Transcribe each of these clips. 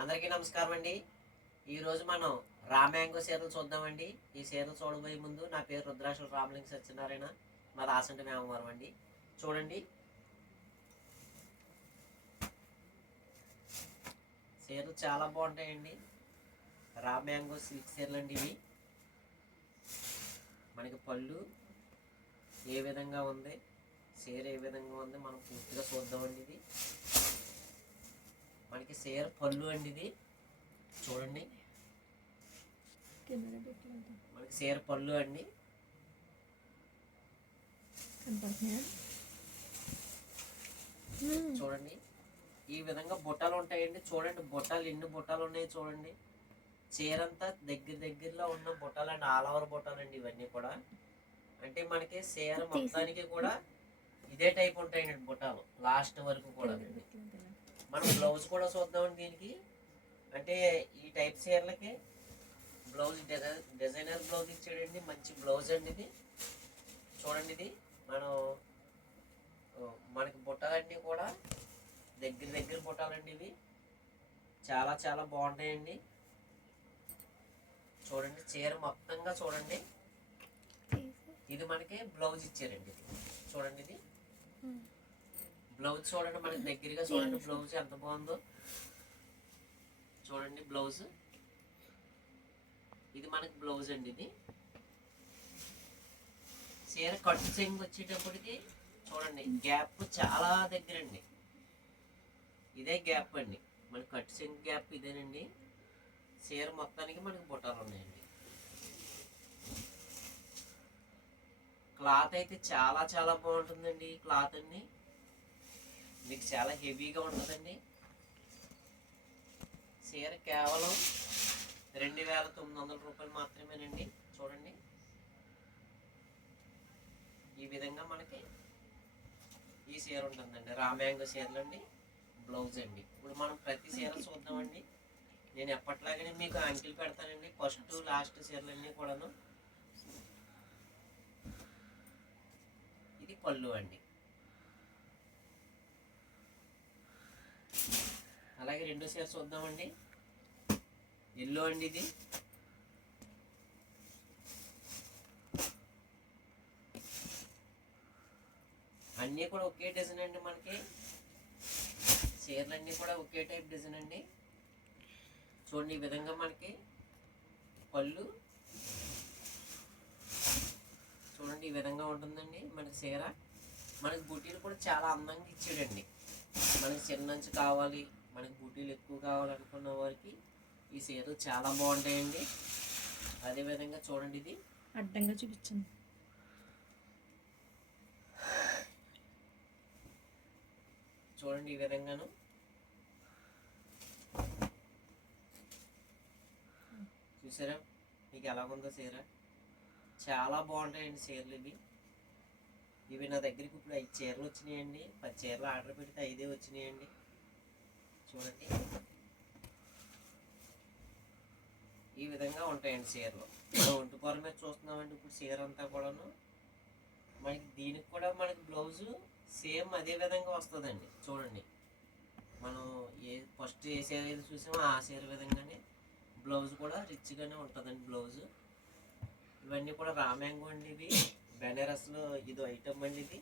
అందరికీ నమస్కారం అండి. ఈరోజు మనం రామ్యాంగో సీరియల్ చూద్దామండి. ఈ సీరియల్ చూడబోయే ముందు నా పేరు రుద్రాక్షల రామలింగ సత్యనారాయణ. మా రాసంటి మేమవారం అండి. చూడండి. సీరలు చాలా బాగుంటాయండి. రామ్యాంగో సిల్క్ చీరలు అండి ఇవి. మనకి పళ్ళు ఏ విధంగా ఉంది చీర ఏ విధంగా ఉంది మనం పూర్తిగా చూద్దామండి ఇది. మనకి చీర పళ్ళు అండి ఇది. చూడండి. మనకి చీర పళ్ళు అండి. చూడండి. ఈ విధంగా బుట్టలు ఉంటాయండి. చూడండి బుట్టలు ఎన్ని బుట్టలు ఉన్నాయో చూడండి. చీరంతా దగ్గర దగ్గరలో ఉన్న బుట్టలు అండి. ఆల్ ఓవర్ బుట్టలు అండి ఇవన్నీ కూడా. అంటే మనకి చీర మొత్తానికి కూడా ఇదే టైప్ ఉంటాయండి బుట్టలు. లాస్ట్ వరకు కూడా. మనం బ్లౌజ్ కూడా చూద్దామండి దీనికి. అంటే ఈ టైప్ చీరలకి బ్లౌజ్ డిజైన్ డిజైనర్ బ్లౌజ్ ఇచ్చాడండి. మంచి బ్లౌజ్ అండి ఇది. చూడండి ఇది. మనం మనకి బుట్టలన్నీ కూడా దగ్గర దగ్గర బుట్టాలండి ఇవి. చాలా చాలా బాగుంటాయండి. చూడండి చీర మొత్తంగా చూడండి. ఇది మనకి బ్లౌజ్ ఇచ్చారండి ఇది. చూడండి ఇది. బ్లౌజ్ చూడండి మనకి దగ్గరగా చూడండి బ్లౌజ్ ఎంత బాగుందో. చూడండి బ్లౌజ్. ఇది మనకి బ్లౌజ్ అండి ఇది. చీర కట్టు చెంగు వచ్చేటప్పటికి చూడండి గ్యాప్ చాలా దగ్గర అండి ఇదే గ్యాప్ అండి. మన కట్టు చెంగు గ్యాప్ ఇదేనండి. చీర మొత్తానికి మనకి బుట్టాలు ఉన్నాయండి. క్లాత్ అయితే చాలా చాలా బాగుంటుందండి క్లాత్ అండి మీకు చాలా హెవీగా ఉంటుందండి. చీర కేవలం రెండు వేల తొమ్మిది వందల రూపాయలు మాత్రమేనండి. చూడండి. ఈ విధంగా మనకి ఈ చీర ఉంటుందండి. రామ్యాంగో చీరలు అండి బ్లౌజ్ అండి. ఇప్పుడు మనం ప్రతి చీర చూద్దామండి. నేను ఎప్పట్లాగానే మీకు అంకిల్ పెడతానండి. ఫస్ట్ లాస్ట్ చీరలన్నీ కూడాను. ఇది పళ్ళు అండి. రెండో చీర చూద్దామండి ఎల్లో అండి ఇది. అన్నీ కూడా ఒకే డిజైన్ అండి మనకి. చీరలన్నీ కూడా ఒకే టైప్ డిజైన్ అండి. చూడండి ఈ విధంగా మనకి పళ్ళు. చూడండి ఈ విధంగా ఉంటుందండి మనకి చీర. మనకి బుటీలు కూడా చాలా అందంగా ఇచ్చాడండి. మనకి చిన్నంచు కావాలి. మనకి బుటీలు ఎక్కువ కావాలనుకున్న వారికి ఈ చీరలు చాలా బాగుంటాయండి. అదేవిధంగా చూడండి ఇది. అడ్డంగా చూపించండి. చూడండి ఈ విధంగాను. చూసారా? మీకు ఎలా ఉందో చీర చాలా బాగుంటాయండి చీరలు ఇవి. ఇవి నా దగ్గరికి ఇప్పుడు ఐదు చీరలు వచ్చినాయండి. పది చీరలు ఆర్డర్ పెడితే ఐదే వచ్చినాయండి. చూడండి. ఈ విధంగా ఉంటాయండి చీరలు. మనం ఒంటి కూర మీద చూస్తున్నామండి ఇప్పుడు చీర అంతా కూడాను. మనకి దీనికి కూడా మనకి బ్లౌజు సేమ్ అదే విధంగా వస్తుందండి. చూడండి. మనం ఏ ఫస్ట్ ఏ చీర అయితే చూసామో ఆ చీర విధంగానే బ్లౌజ్ కూడా రిచ్గానే ఉంటుందండి బ్లౌజు ఇవన్నీ కూడా రామ్యాంగో అండి ఇవి. బెనారస్లో ఇది ఐటమ్ అండి ఇది.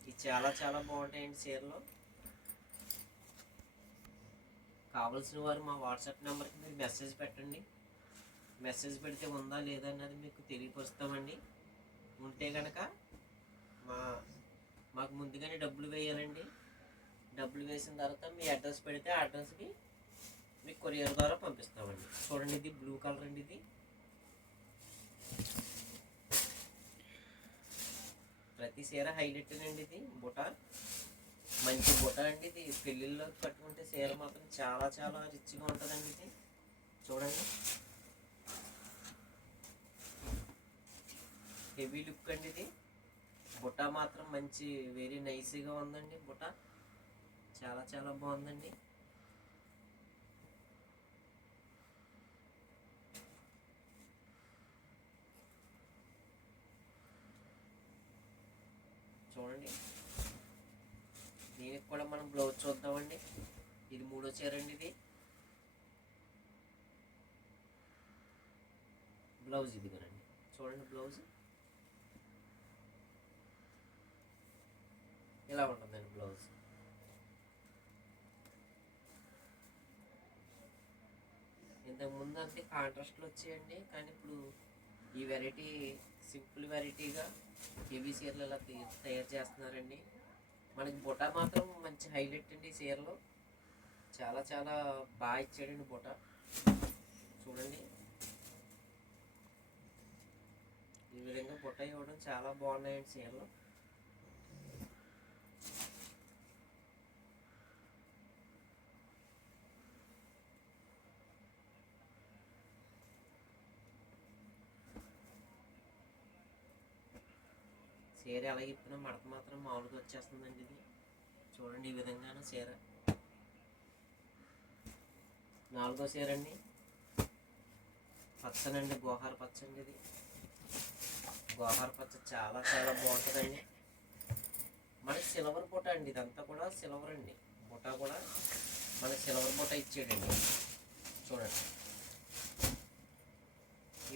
ఇది చాలా చాలా బాగుంటాయండి చీరలు. కావలసిన వారు మా వాట్సాప్ నెంబర్కి మీరు మెసేజ్ పెట్టండి. మెసేజ్ పెడితే ఉందా లేదా అన్నది మీకు తెలియపరుస్తామండి. ఉంటే కనుక మా మాకు ముందుగానే డబ్బులు వేయాలండి. డబ్బులు వేసిన తర్వాత మీ అడ్రస్ పెడితే ఆ అడ్రస్కి మీకు కొరియర్ ద్వారా పంపిస్తామండి. చూడండి ఇది బ్లూ కలర్ అండి ఇది. ప్రతి చీర హైలైట్ అండి ఇది బుటార్ మంచి బుట అండి ఇది. పెళ్ళిళ్ళలో కట్టుకుంటే చీర మాత్రం చాలా చాలా రిచ్గా ఉంటుందండి ఇది. చూడండి. హెవీ లుక్ అండి ఇది. బుట్ట మాత్రం మంచి వెరీ నైస్గా ఉందండి బుట్ట. చాలా చాలా బాగుందండి. చూడండి. దీనికి కూడా మనం బ్లౌజ్ చూద్దామండి. ఇది మూడో చీర అండి ఇది. బ్లౌజ్ ఇది కదండి చూడండి బ్లౌజ్. ఇలా ఉంటుందండి బ్లౌజ్. ఇంతకుముందు అంతే కాంట్రాస్ట్లు వచ్చాయండి కానీ ఇప్పుడు ఈ వెరైటీ సింపుల్ వెరైటీగా కేబీ చీరలు ఇలా తయారు చేస్తున్నారండి. మనకి బుట్ట మాత్రం మంచి హైలైట్ అండి ఈ చీరలో. చాలా చాలా బాగా ఇచ్చాడండి బుట్ట చూడండి. ఈ విధంగా బుట్ట ఇవ్వడం చాలా బాగున్నాయండి చీరలు. చీర ఎలా ఇప్పినా మడత మాత్రం మామూలుగా వచ్చేస్తుందండి ఇది చూడండి ఈ విధంగాను చీర. నాలుగో చీర అండి పచ్చనండి గోహార పచ్చండి ఇది. గోహార పచ్చ చాలా చాలా బాగుంటుందండి. మనకి సిల్వర్ పూట అండి ఇదంతా కూడా సిల్వర్ అండి. పూట కూడా మనకి సిల్వర్ పూట ఇచ్చాడండి చూడండి.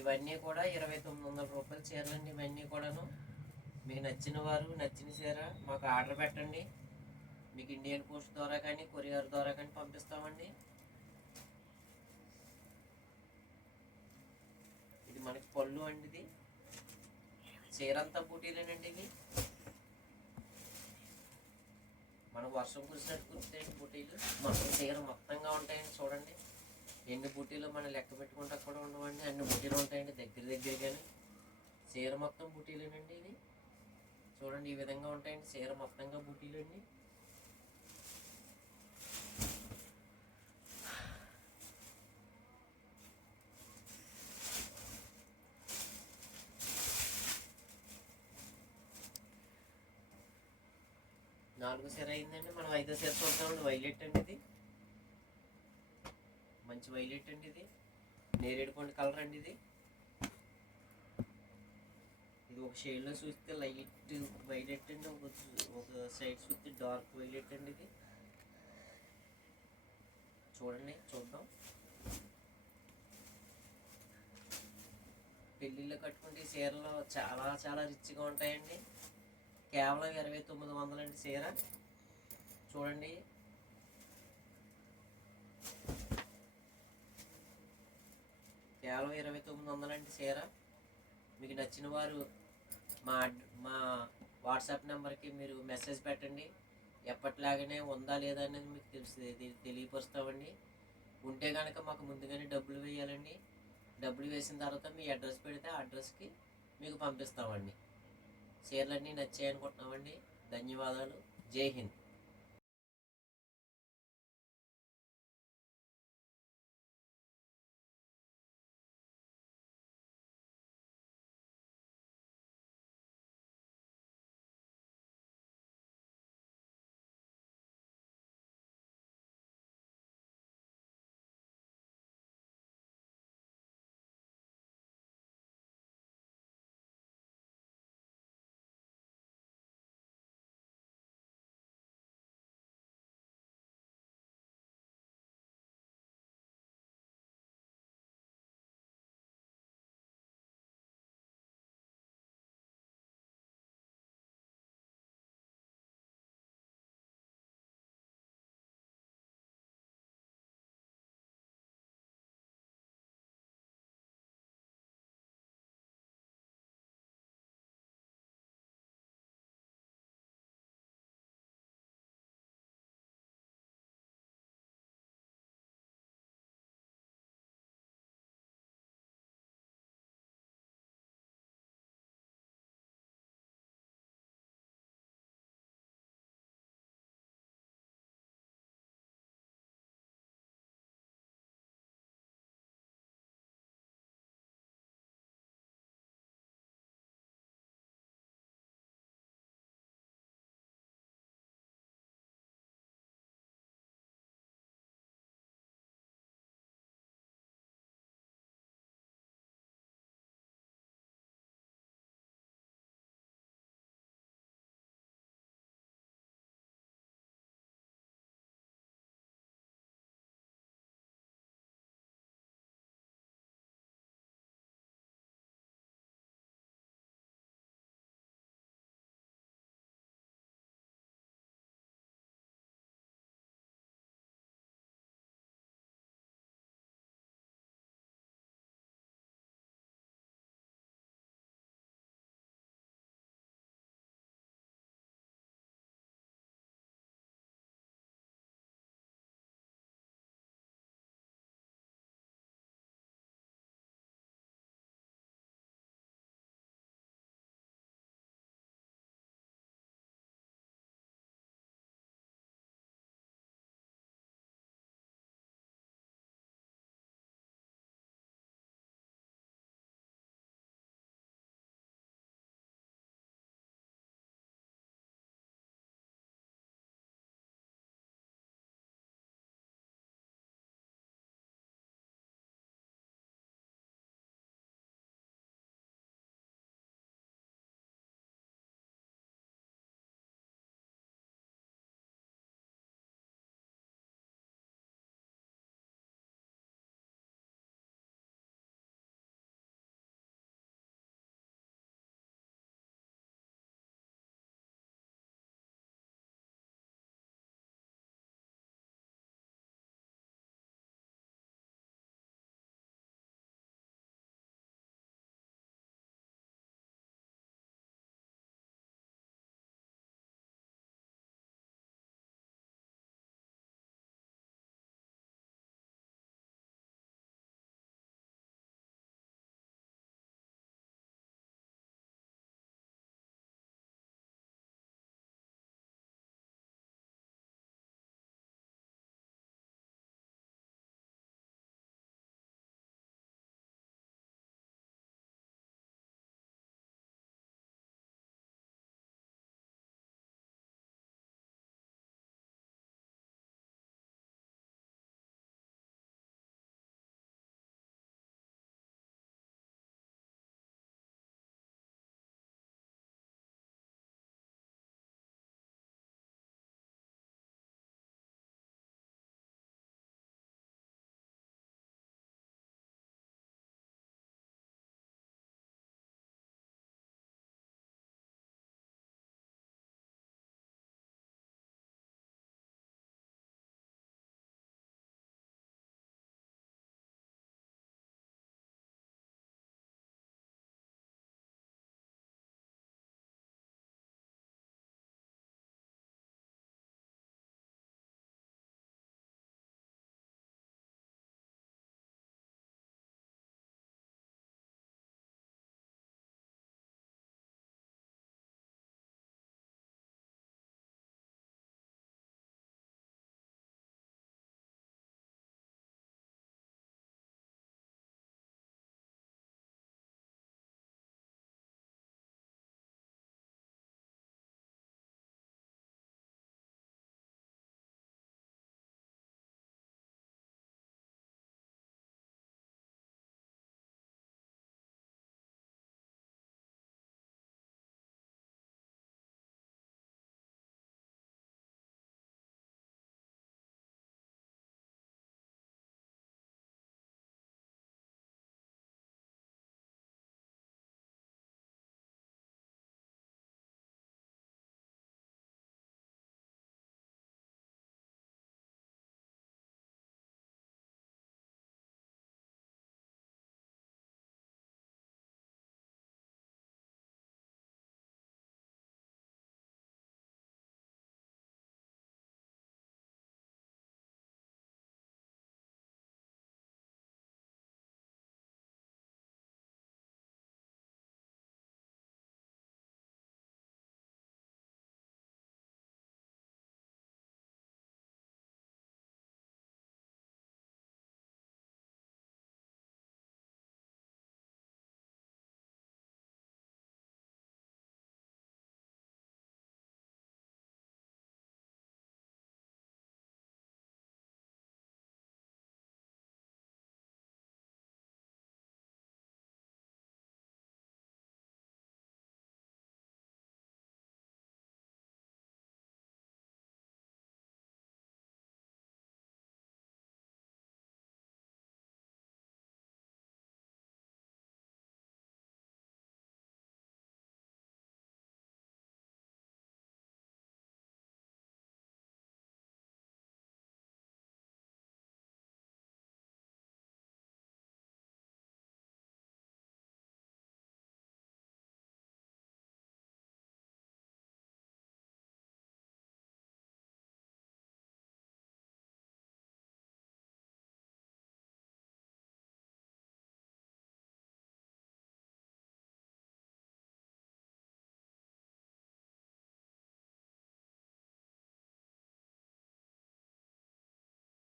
ఇవన్నీ కూడా ఇరవై తొమ్మిది వందల రూపాయల చీరలండి ఇవన్నీ కూడాను. మీకు నచ్చిన వారు నచ్చిన చీర మాకు ఆర్డర్ పెట్టండి. మీకు ఇండియన్ పోస్ట్ ద్వారా కానీ కొరియర్ ద్వారా కానీ పంపిస్తామండి. ఇది మనకి పళ్ళు అండి ఇది. చీర అంతా బూటీలేనండి ఇది. మనకు వర్షం కురిసినట్టు కురుస్తాయండి బూటీలు మొత్తం చీర మొత్తంగా ఉంటాయండి చూడండి. ఎన్ని బూటీలు మనం లెక్క పెట్టుకుంటా కూడా ఉండవండి. అన్ని బూటీలు ఉంటాయండి దగ్గర దగ్గర కానీ. చీర మొత్తం బూటీలేనండి ఇది. చూడండి ఈ విధంగా ఉంటాయండి. చీర మొత్తంగా బూటీలు అండి. నాలుగు చీర అయిందండి. మనం ఐదో చీర చూద్దామండి. వైలెట్ అండి ఇది. మంచి వైలెట్ అండి ఇది. నేరేడు పండు కలర్ అండి ఇది. ఒక షేడ్లో చూస్తే లైట్ వైలెట్ అండి ఒక ఒక సైడ్ చూస్తే డార్క్ వైలెట్ అండి ఇది. చూడండి చూద్దాం. పెళ్ళిళ్ళు కట్టుకుంటే ఈ చీరలు చాలా చాలా రిచ్గా ఉంటాయండి. కేవలం ఇరవై తొమ్మిది వందలండి చీర. చూడండి. కేవలం ఇరవై తొమ్మిది వందలండి చీర. మీకు నచ్చిన వారు మా అడ్- మా వాట్సాప్ నెంబర్కి మీరు మెసేజ్ పెట్టండి. ఎప్పటిలాగానే ఉందా లేదా అనేది మీకు తెలిసి తెలియపరుస్తామండి. ఉంటే కనుక మాకు ముందుగానే డబ్బులు వేయాలండి. డబ్బులు వేసిన తర్వాత మీ అడ్రస్ పెడితే ఆ అడ్రస్కి మీకు పంపిస్తామండి. చీరలన్నీ నచ్చాయి అనుకుంటున్నామండి ధన్యవాదాలు. జై హింద్.